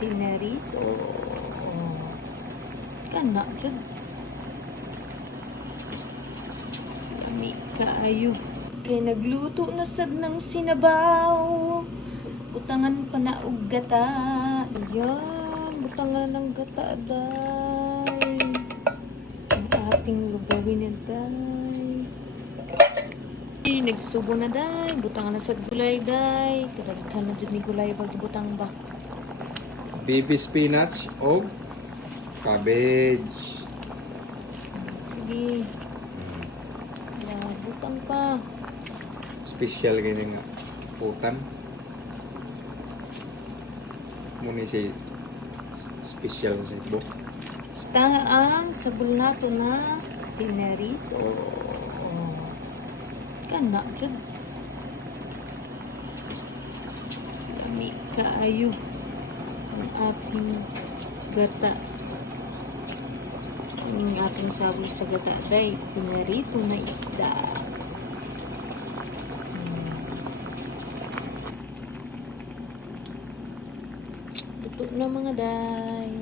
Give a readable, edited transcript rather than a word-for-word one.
pinarito. Kana dyan. Kami kaayo. Kay nagluto na sad ng sinabaw. Butangan pa na og gata. Ayan, butangan ng gata, day. Ang ating lugawin na, day. Nagsubo na, day. Butangan na sad gulay, day. Kadaghan na dyan ni gulay pag butang ba. Baby spinach o cabbage. Sige. Butang pa. Special gini nga putan. Muna si special sa ibo. Tangaan sa bulnato na pinarito. Kana dyan. Kami kaayo ang ating gata. Ang ating sabol sa gata, day. Pinarito na isda. Luto na mga day.